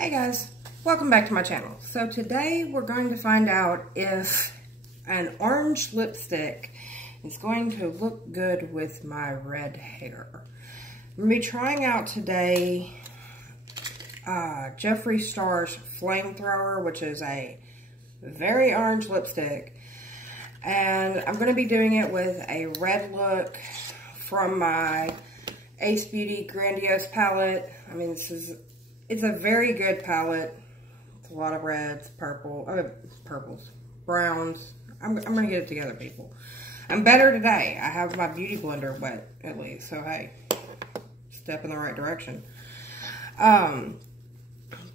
Hey guys, welcome back to my channel. So today we're going to find out if an orange lipstick is going to look good with my red hair. I'm going to be trying out today Jeffree Star's Flamethrower, which is a very orange lipstick. And I'm going to be doing it with a red look from my Ace Beauty Grandiose palette. I mean, it's a very good palette. It's a lot of reds, purples, browns. I'm going to get it together, people. I'm better today. I have my beauty blender wet, at least. So, hey, step in the right direction. But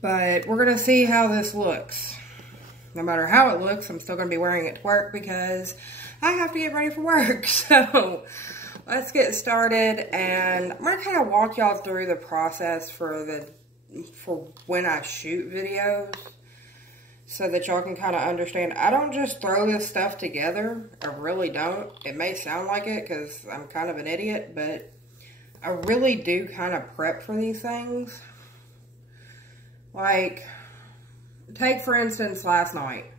we're going to see how this looks. No matter how it looks, I'm still going to be wearing it to work because I have to get ready for work. So, let's get started. And I'm going to kind of walk y'all through the process for when I shoot videos so that y'all can kind of understand. I don't just throw this stuff together. I really don't. It may sound like it because I'm kind of an idiot, but I really do kind of prep for these things. Like, take for instance last night.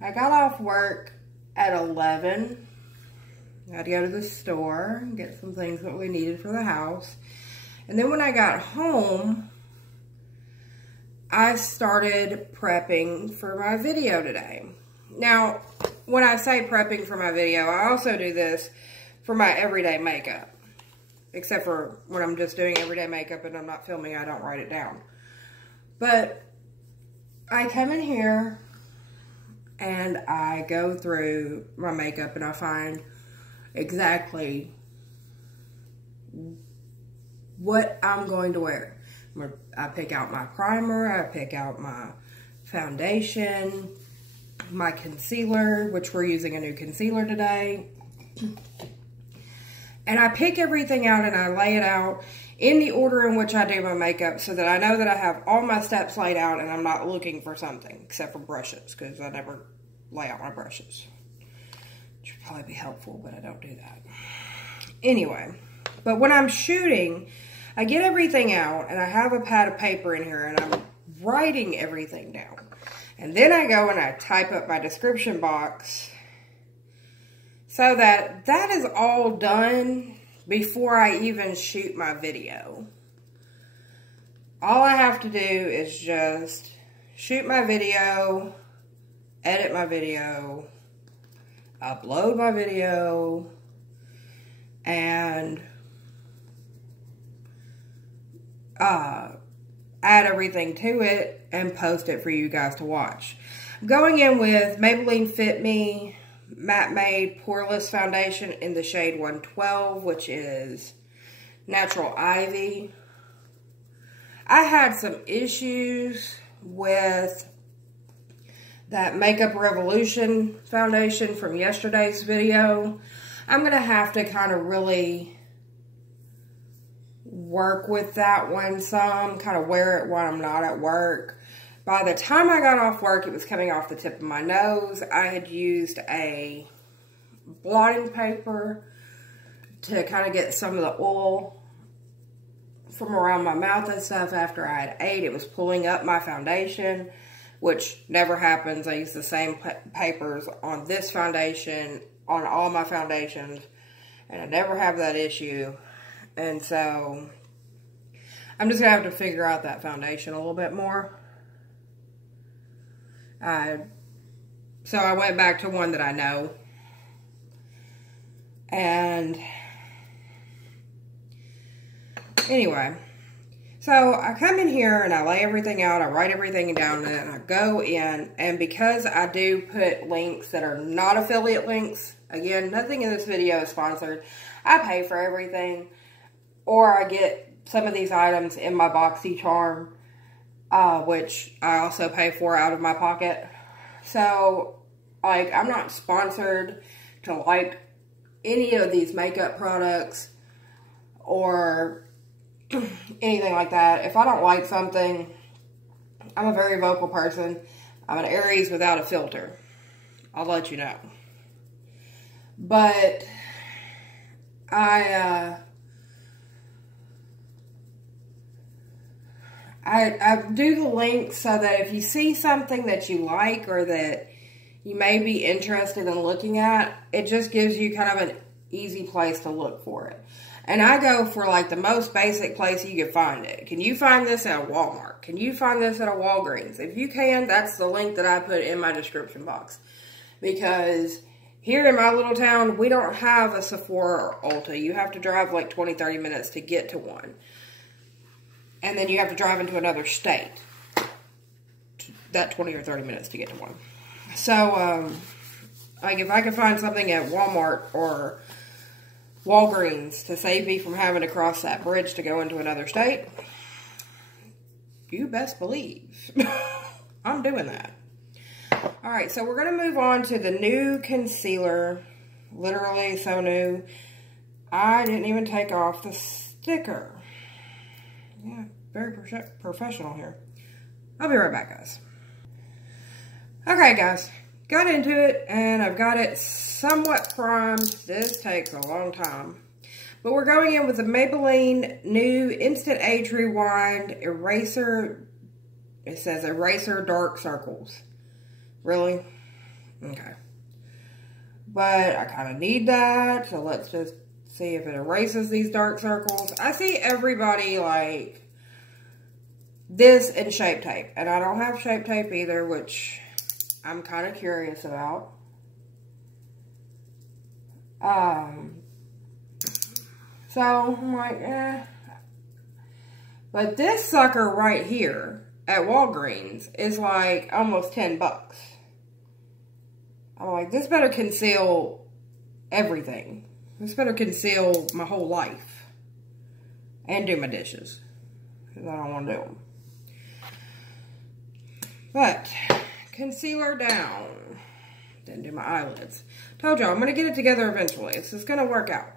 I got off work at 11. I had to go to the store and get some things that we needed for the house. And then when I got home, I started prepping for my video today. Now, when I say prepping for my video, I also do this for my everyday makeup. Except for when I'm just doing everyday makeup and I'm not filming, I don't write it down. But I come in here and I go through my makeup and I find exactly what I'm going to wear. I pick out my primer, I pick out my foundation, my concealer, which we're using a new concealer today. And I pick everything out and I lay it out in the order in which I do my makeup so that I know that I have all my steps laid out and I'm not looking for something except for brushes because I never lay out my brushes. Which would probably be helpful, but I don't do that. Anyway, but when I'm shooting, I get everything out and I have a pad of paper in here and I'm writing everything down. And then I go and I type up my description box so that that is all done before I even shoot my video. All I have to do is just shoot my video, edit my video, upload my video, and add everything to it and post it for you guys to watch. I'm going in with Maybelline Fit Me Matte Made Poreless Foundation in the shade 112, which is Natural Ivy. I had some issues with that Makeup Revolution foundation from yesterday's video. I'm going to have to kind of really work with that one some, kind of wear it when I'm not at work. By the time I got off work, it was coming off the tip of my nose. I had used a blotting paper to kind of get some of the oil from around my mouth and stuff after I had ate. It was pulling up my foundation, which never happens. I use the same papers on this foundation, on all my foundations, and I never have that issue. And so, I'm just going to have to figure out that foundation a little bit more. So I went back to one that I know. And anyway, so I come in here and I lay everything out, I write everything down, and I go in, and because I do put links that are not affiliate links, again, nothing in this video is sponsored, I pay for everything, or I get some of these items in my BoxyCharm, which I also pay for out of my pocket. So, like, I'm not sponsored to like any of these makeup products or anything like that. If I don't like something, I'm a very vocal person. I'm an Aries without a filter. I'll let you know. But I do the link so that if you see something that you like or that you may be interested in looking at, it just gives you kind of an easy place to look for it. And I go for like the most basic place you can find it. Can you find this at a Walmart? Can you find this at a Walgreens? If you can, that's the link that I put in my description box. Because here in my little town, we don't have a Sephora or Ulta. You have to drive like 20, 30 minutes to get to one. And then you have to drive into another state. That 20 or 30 minutes to get to one. So, like if I could find something at Walmart or Walgreens to save me from having to cross that bridge to go into another state, you best believe I'm doing that. Alright, so we're going to move on to the new concealer. Literally so new. I didn't even take off the sticker. Yeah, very professional here. I'll be right back, guys. Okay, guys. Got into it, and I've got it somewhat primed. This takes a long time. But we're going in with the Maybelline new Instant Age Rewind Eraser. It says Eraser Dark Circles. Really? Okay. But I kind of need that, so let's just see if it erases these dark circles. I see everybody like this in Shape Tape, and I don't have Shape Tape either, which I'm kind of curious about. So I'm like, eh. But this sucker right here at Walgreens is like almost 10 bucks. I'm like, this better conceal everything. This better conceal my whole life. And do my dishes. Because I don't want to do them. But concealer down. Didn't do my eyelids. Told y'all, I'm going to get it together eventually. This is going to work out.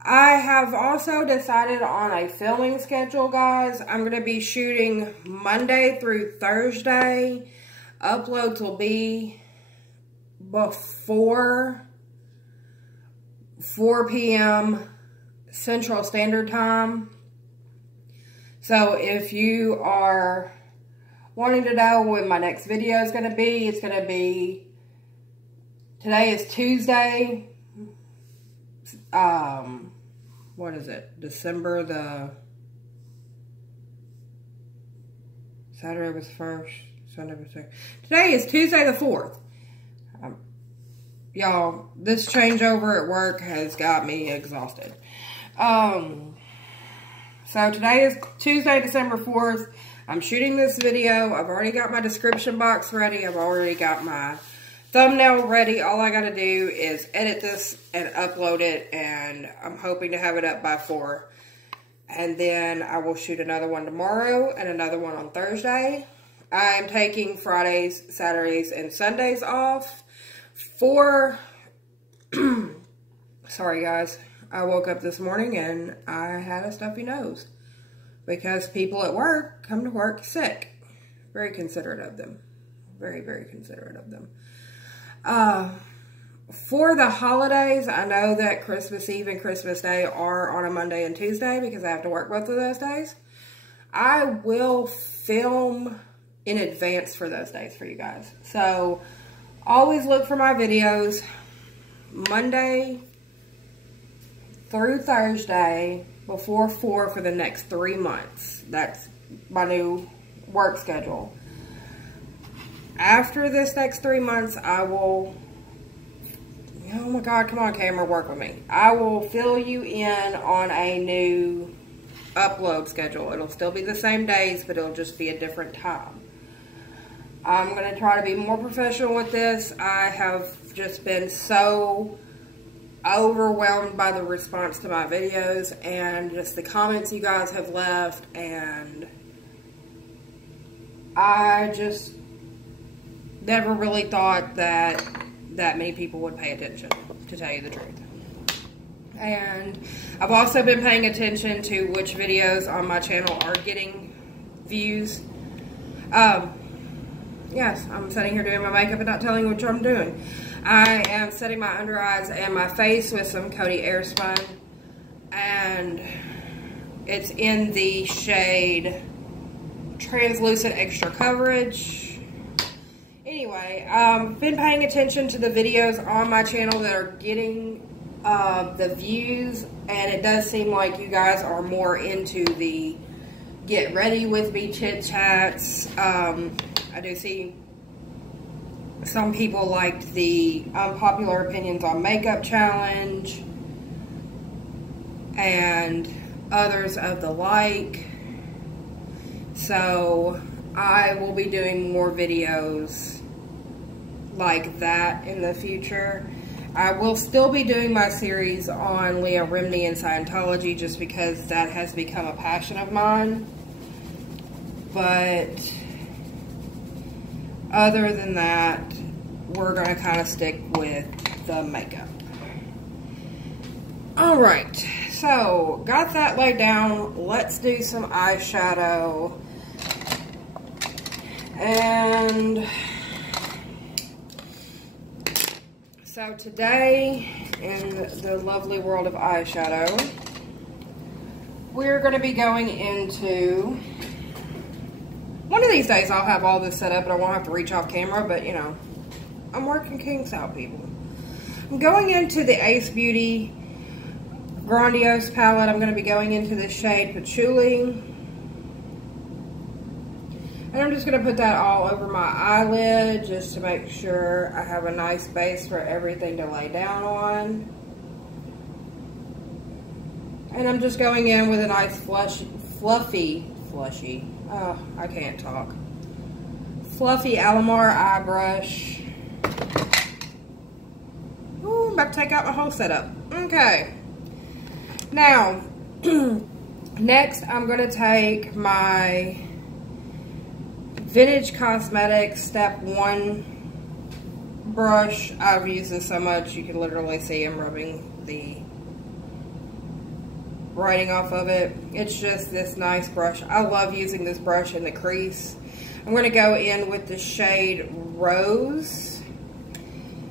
I have also decided on a filming schedule, guys. I'm going to be shooting Monday through Thursday. Uploads will be before 4 p.m. Central Standard Time. So if you are wanting to know when my next video is going to be, it's going to be, today is Tuesday, what is it, December the, Saturday was 1st, Sunday was 2nd, today is Tuesday the 4th, y'all, this changeover at work has got me exhausted. So today is Tuesday, December 4th. I'm shooting this video. I've already got my description box ready. I've already got my thumbnail ready. All I got to do is edit this and upload it. And I'm hoping to have it up by 4. And then I will shoot another one tomorrow and another one on Thursday. I'm taking Fridays, Saturdays, and Sundays off for... Sorry, guys. I woke up this morning and I had a stuffy nose. Because people at work come to work sick. Very considerate of them. Very, very considerate of them. For the holidays, I know that Christmas Eve and Christmas Day are on a Monday and Tuesday because I have to work both of those days. I will film in advance for those days for you guys. So, always look for my videos Monday through Thursday before 4 for the next 3 months. That's my new work schedule. After this next 3 months, I will, oh my God, come on camera, work with me. I will fill you in on a new upload schedule. It'll still be the same days, but it'll just be a different time. I'm going to try to be more professional with this. I have just been so overwhelmed by the response to my videos and just the comments you guys have left, and I just never really thought that many people would pay attention, to tell you the truth. And I've also been paying attention to which videos on my channel are getting views. Yes, I'm sitting here doing my makeup and not telling you what I'm doing. I am setting my under eyes and my face with some Coty Airspun, and it's in the shade translucent extra coverage. Anyway, been paying attention to the videos on my channel that are getting the views, and it does seem like you guys are more into the get ready with me chit chats. I do see some people liked the unpopular opinions on makeup challenge and others of the like. So I will be doing more videos like that in the future. I will still be doing my series on Leah Remini and Scientology just because that has become a passion of mine. But other than that, we're going to kind of stick with the makeup. Alright, so got that laid down. Let's do some eyeshadow. And so today, in the lovely world of eyeshadow, we're going to be going into... One of these days I'll have all this set up and I won't have to reach off camera, but you know, I'm working kinks out, people. I'm going into the Ace Beauty Grandiose palette. I'm going to be going into the shade Patchouli. And I'm just going to put that all over my eyelid just to make sure I have a nice base for everything to lay down on. And I'm just going in with a nice fluffy, oh, I can't talk. Fluffy Alamar eye brush. Ooh, I'm about to take out my whole setup. Okay. Now, next I'm going to take my Vintage Cosmetics Step 1 brush. I've used this so much you can literally see I'm rubbing the writing off of it. It's just this nice brush. I love using this brush in the crease. I'm going to go in with the shade Rose.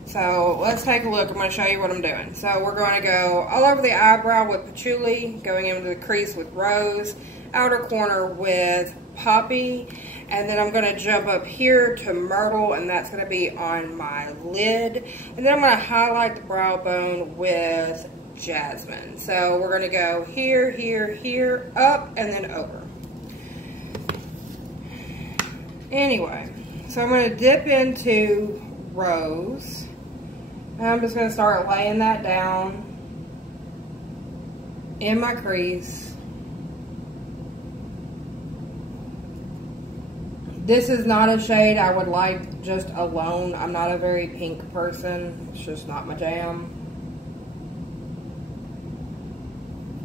So let's take a look. I'm going to show you what I'm doing. So we're going to go all over the eyebrow with Patchouli, going into the crease with Rose, outer corner with Poppy, and then I'm going to jump up here to Myrtle, and that's going to be on my lid. And then I'm going to highlight the brow bone with Jasmine. So we're going to go here, here, here, up, and then over. Anyway, so I'm going to dip into Rose. And I'm just going to start laying that down in my crease. This is not a shade I would like just alone. I'm not a very pink person. It's just not my jam.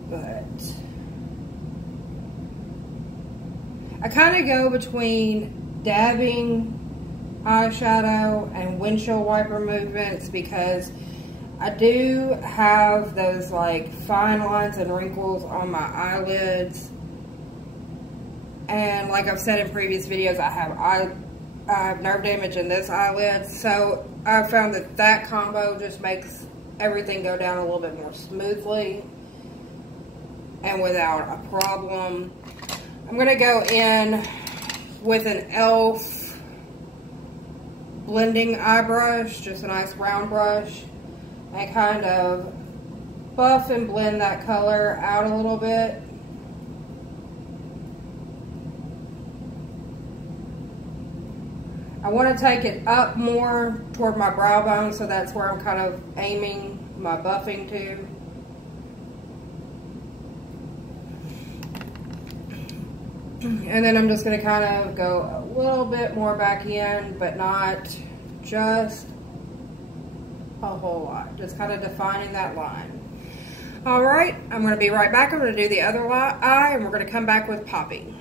But I kind of go between dabbing eyeshadow and windshield wiper movements because I do have those like fine lines and wrinkles on my eyelids. And like I've said in previous videos, I have nerve damage in this eyelid. So I found that that combo just makes everything go down a little bit more smoothly and without a problem. I'm going to go in with an e.l.f. blending eye brush, just a nice round brush, and kind of buff and blend that color out a little bit. I want to take it up more toward my brow bone, so that's where I'm kind of aiming my buffing to. And then I'm just going to kind of go a little bit more back in, but not just a whole lot. Just kind of defining that line. Alright, I'm going to be right back. I'm going to do the other eye, and we're going to come back with Poppy.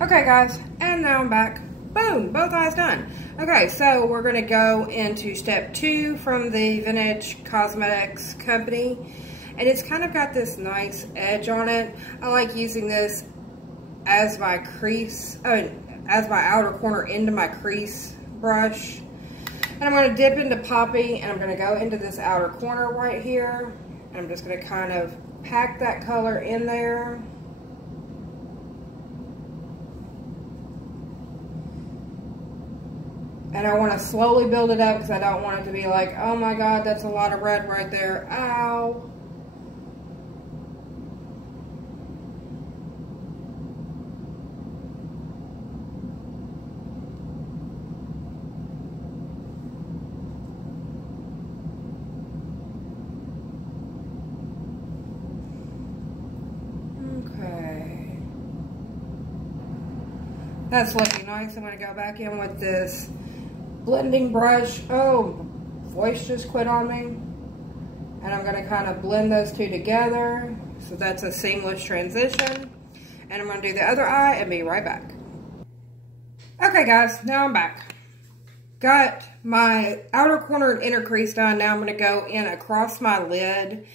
Okay, guys, and now I'm back. Boom, both eyes done. Okay, so we're going to go into step 2 from the Vintage Cosmetics company. And it's kind of got this nice edge on it. I like using this as my crease, as my outer corner into my crease brush. And I'm going to dip into Poppy, and I'm going to go into this outer corner right here. And I'm just going to kind of pack that color in there. And I want to slowly build it up because I don't want it to be like, oh my God, that's a lot of red right there. Ow. Okay. That's looking nice. I'm going to go back in with this blending brush. Oh, voice just quit on me. And I'm going to kind of blend those two together. So that's a seamless transition. And I'm going to do the other eye and be right back. Okay guys, now I'm back. Got my outer corner and inner crease done. Now I'm going to go in across my lid.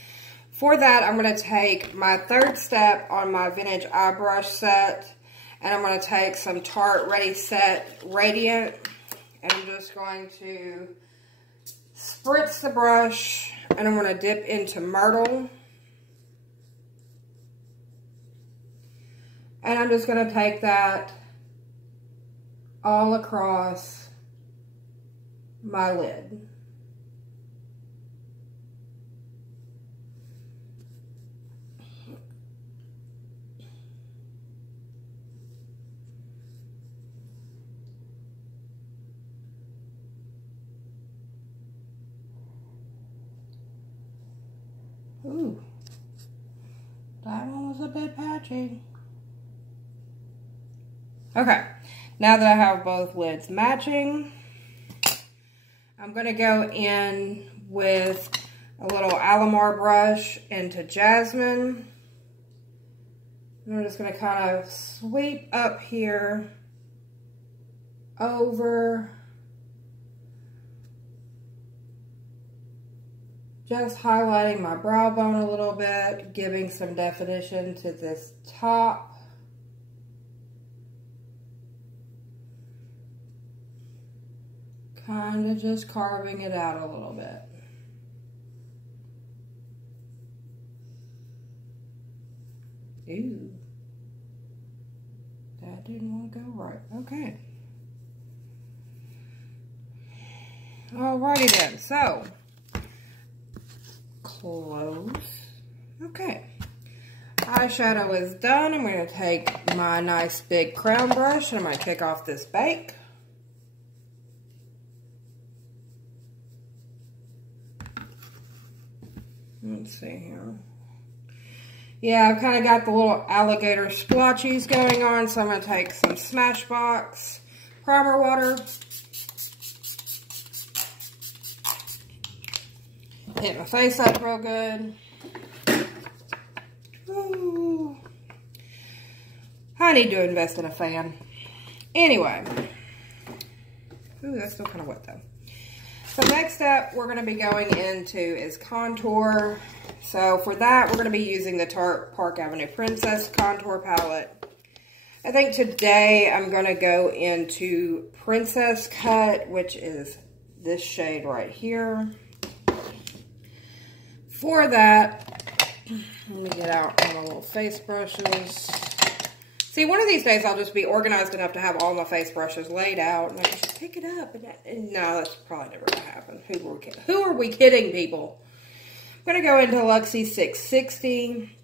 For that, I'm going to take my third step on my vintage eye brush set. And I'm going to take some Tarte Ready Set Radiant. And I'm just going to spritz the brush. And I'm going to dip into Myrtle. And I'm just going to take that all across my lid. Ooh, that one was a bit patchy. Okay, now that I have both lids matching, I'm going to go in with a little Alamar brush into Jasmine. And I'm just going to kind of sweep up here over, just highlighting my brow bone a little bit, giving some definition to this top. Kind of just carving it out a little bit. Ew. That didn't want to go right. Okay. Alrighty then. So, close. Okay. Eyeshadow is done. I'm going to take my nice big crown brush and I'm going to kick off this bake. Let's see here. Yeah, I've kind of got the little alligator splotches going on, so I'm going to take some Smashbox primer water. Hit my face up real good. Ooh. I need to invest in a fan. Anyway. Ooh, that's still kind of wet though. So next step we're going to be going into is contour. So for that we're going to be using the Tarte Park Avenue Princess Contour Palette. I think today I'm going to go into Princess Cut, which is this shade right here. For that, let me get out all my little face brushes. See, one of these days I'll just be organized enough to have all my face brushes laid out and I just pick it up. And no, that's probably never going to happen. Who are we kidding, people? I'm going to go into Luxie 660.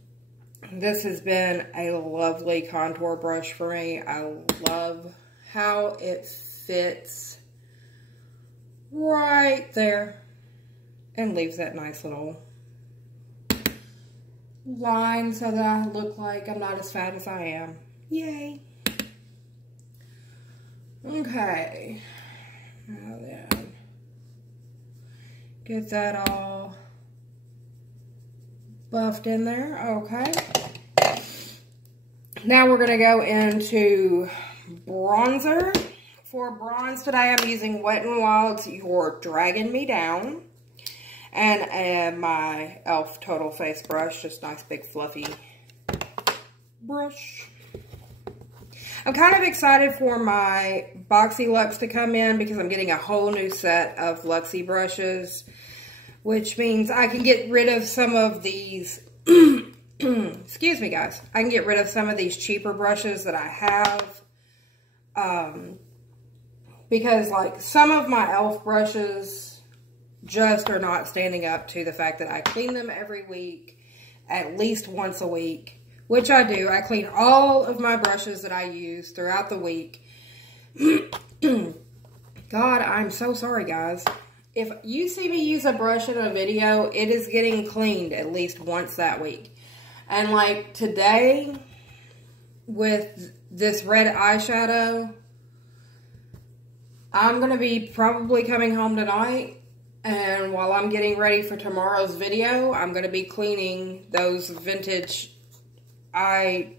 This has been a lovely contour brush for me. I love how it fits right there and leaves that nice little line so that I look like I'm not as fat as I am. Yay. Okay. Now then, get that all buffed in there. Okay. Now we're going to go into bronzer. For bronze today, I'm using Wet n Wild's You're Dragging Me Down. And my e.l.f. Total Face brush. Just nice big fluffy brush. I'm kind of excited for my Boxy Luxe to come in because I'm getting a whole new set of Luxie brushes, which means I can get rid of some of these, excuse me guys, I can get rid of some of these cheaper brushes that I have. Because, like, some of my e.l.f. brushes just are not standing up to the fact that I clean them every week, at least once a week, which I do. I clean all of my brushes that I use throughout the week. God, I'm so sorry, guys. If you see me use a brush in a video, it is getting cleaned at least once that week. And like today, with this red eyeshadow, I'm going to be probably coming home tonight. And while I'm getting ready for tomorrow's video, I'm going to be cleaning those vintage company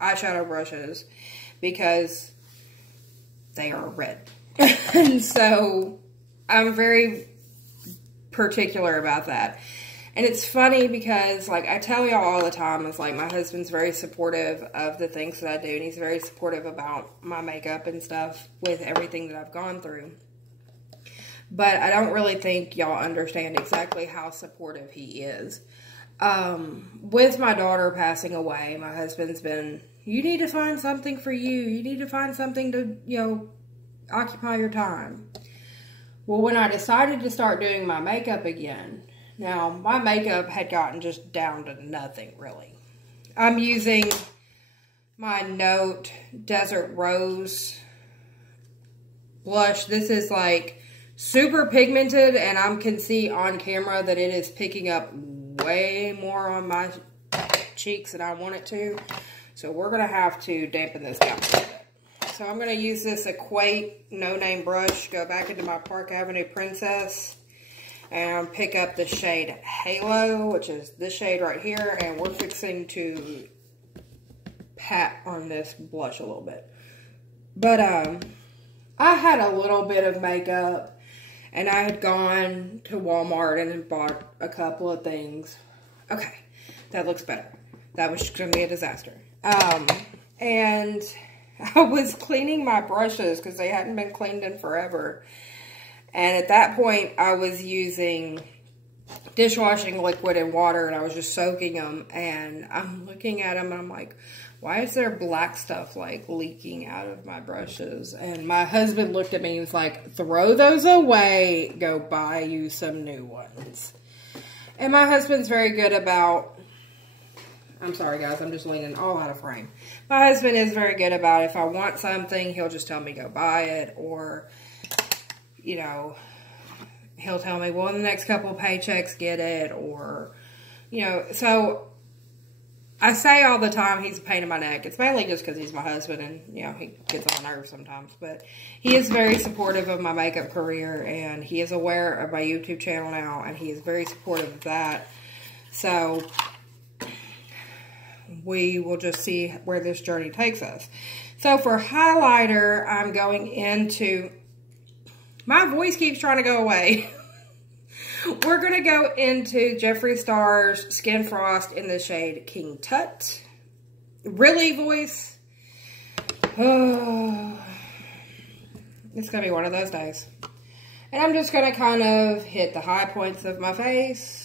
eyeshadow brushes because they are red. And so I'm very particular about that. And it's funny because, like, I tell y'all all the time, it's like my husband's very supportive of the things that I do, and he's very supportive about my makeup and stuff with everything that I've gone through. But I don't really think y'all understand exactly how supportive he is. With my daughter passing away, my husband's been, you need to find something for you. You need to find something to, you know, occupy your time. Well, when I decided to start doing my makeup again, now my makeup had gotten just down to nothing, really. I'm using my Note Desert Rose blush. This is like super pigmented, and I can see on camera that it is picking up way more on my cheeks than I want it to. So we're going to have to dampen this down a little bit. So I'm going to use this Equate No Name brush, go back into my Park Avenue Princess, and pick up the shade Halo, which is this shade right here, and we're fixing to pat on this blush a little bit. But I had a little bit of makeup, and I had gone to Walmart and bought a couple of things. Okay, that looks better. That was going to be a disaster. And I was cleaning my brushes because they hadn't been cleaned in forever. And at that point, I was using dishwashing liquid and water, and I was just soaking them. And I'm looking at them, and I'm like, why is there black stuff, like, leaking out of my brushes? And my husband looked at me and was like, throw those away. Go buy you some new ones. And my husband's very good about... I'm sorry, guys. I'm just leaning all out of frame. My husband is very good about if I want something, he'll just tell me go buy it. Or, you know, he'll tell me, well, in the next couple of paychecks, get it. Or, you know, so I say all the time he's a pain in my neck. It's mainly just because he's my husband and, you know, he gets on my nerves sometimes. But he is very supportive of my makeup career, and he is aware of my YouTube channel now, and he is very supportive of that. So we will just see where this journey takes us. So for highlighter, I'm going into, my voice keeps trying to go away. We're going to go into Jeffree Star's Skin Frost in the shade King Tut. Really, voice? Oh, it's going to be one of those days. And I'm just going to kind of hit the high points of my face.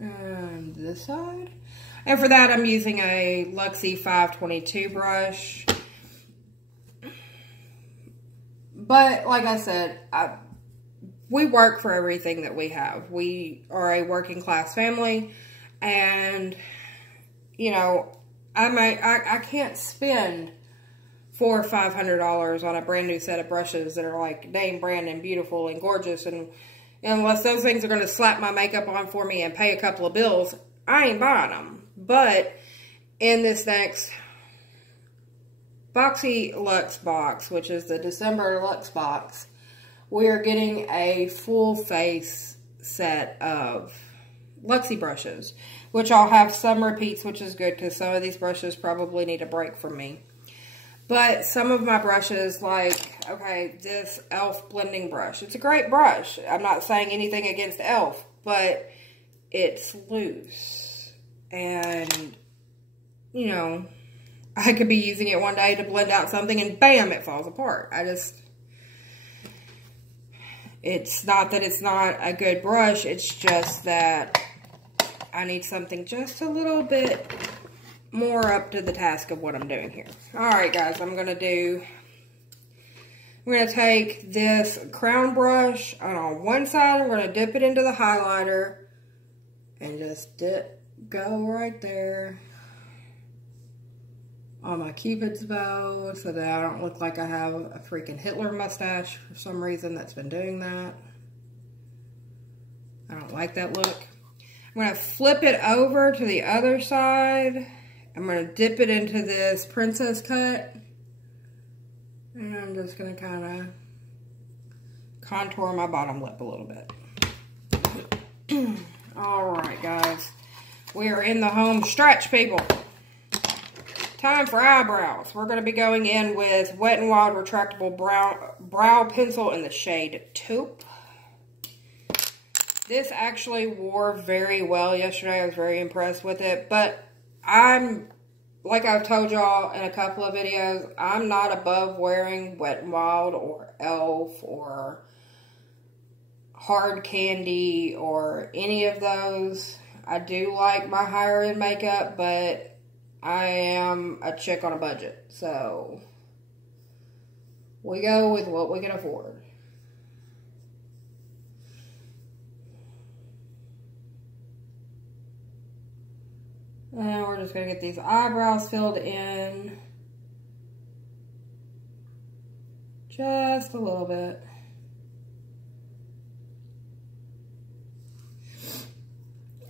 And this side. And for that, I'm using a Luxie 522 brush. But, like I said, we work for everything that we have. We are a working class family. And, you know, I can't spend $400 or $500 on a brand new set of brushes that are like name brand and beautiful and gorgeous. And unless those things are going to slap my makeup on for me and pay a couple of bills, I ain't buying them. But in this next Boxy Luxe box, which is the December Luxe box, we are getting a full face set of Luxie brushes, which I'll have some repeats, which is good because some of these brushes probably need a break from me. But some of my brushes, like, okay, this e.l.f. blending brush. It's a great brush. I'm not saying anything against e.l.f., but it's loose. And, you know, I could be using it one day to blend out something and bam, it falls apart. It's not that it's not a good brush, it's just that I need something just a little bit more up to the task of what I'm doing here. Alright guys, I'm going to take this crown brush, and on one side I'm going to dip it into the highlighter and just go right there on my Cupid's bow so that I don't look like I have a freaking Hitler mustache for some reason that's been doing that. I don't like that look. I'm going to flip it over to the other side. I'm going to dip it into this princess cut. And I'm just going to kind of contour my bottom lip a little bit. Alright guys, we are in the home stretch, people. Time for eyebrows. We're going to be going in with Wet n Wild Retractable Brow Pencil in the shade Taupe. This actually wore very well yesterday. I was very impressed with it. But like I've told y'all in a couple of videos, I'm not above wearing Wet n Wild or e.l.f. or Hard Candy or any of those. I do like my higher end makeup, but I am a chick on a budget, so we go with what we can afford. And we're just going to get these eyebrows filled in just a little bit.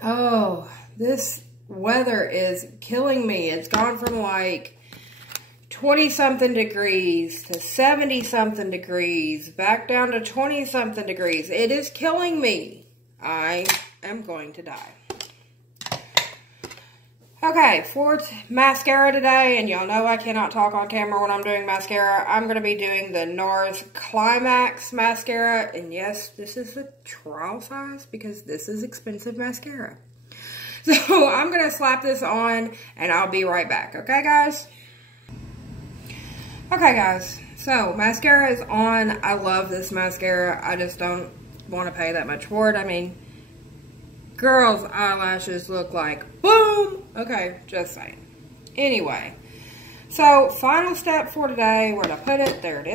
Oh, this weather is killing me. It's gone from like 20-something degrees to 70-something degrees, back down to 20-something degrees. It is killing me. I am going to die. Okay, for mascara today, and y'all know I cannot talk on camera when I'm doing mascara, I'm going to be doing the NARS Climax mascara. And yes, this is a trial size because this is expensive mascara. So I'm going to slap this on and I'll be right back. Okay, guys? Okay, guys. So mascara is on. I love this mascara. I just don't want to pay that much for it. I mean, girls' eyelashes look like boom. Okay, just saying. Anyway, so final step for today, where to put it, there it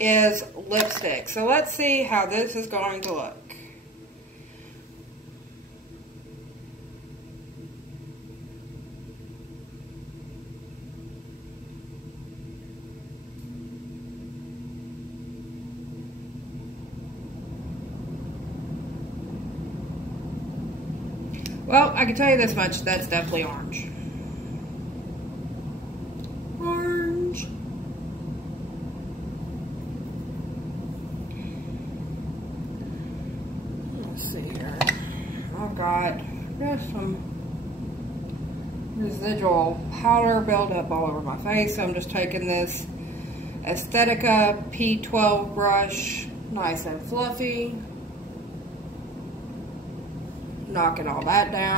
is lipstick. So let's see how this is going to look. Well, I can tell you this much, that's definitely orange. Orange. Let's see here. I've got just some residual powder buildup all over my face. So I'm just taking this Aesthetica P12 brush, nice and fluffy. Knocking all that down.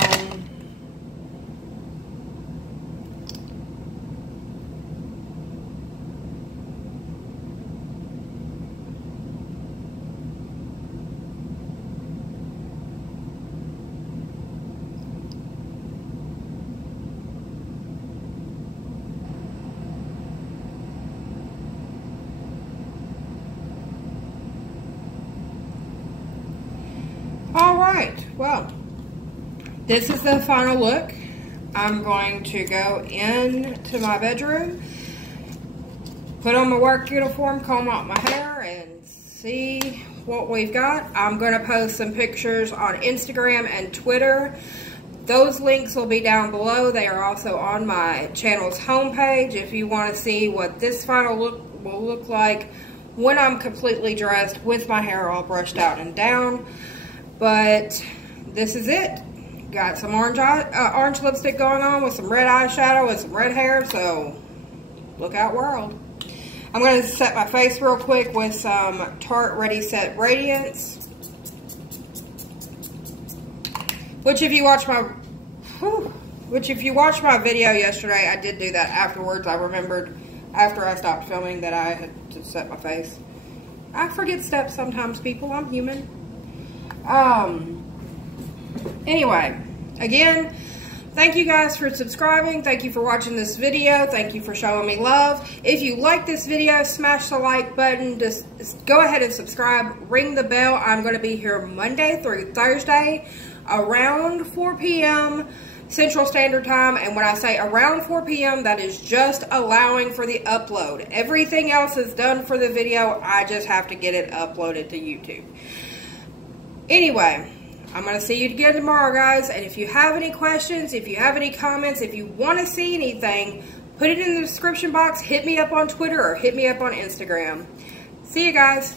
All right, well, this is the final look. I'm going to go into my bedroom, put on my work uniform, comb out my hair, and see what we've got. I'm going to post some pictures on Instagram and Twitter. Those links will be down below. They are also on my channel's homepage if you want to see what this final look will look like when I'm completely dressed with my hair all brushed out and down. But this is it. Got some orange lipstick going on with some red eyeshadow and some red hair, so look out, world. I'm going to set my face real quick with some Tarte Ready Set Radiance. Which if you watch my video yesterday, I did do that afterwards. I remembered after I stopped filming that I had to set my face. I forget steps sometimes, people. I'm human. Anyway, again, thank you guys for subscribing. Thank you for watching this video. Thank you for showing me love. If you like this video, smash the like button. Just go ahead and subscribe. Ring the bell. I'm going to be here Monday through Thursday around 4 p.m. Central Standard Time. And when I say around 4 p.m., that is just allowing for the upload. Everything else is done for the video. I just have to get it uploaded to YouTube. Anyway, I'm going to see you again tomorrow, guys. And if you have any questions, if you have any comments, if you want to see anything, put it in the description box. Hit me up on Twitter or hit me up on Instagram. See you guys.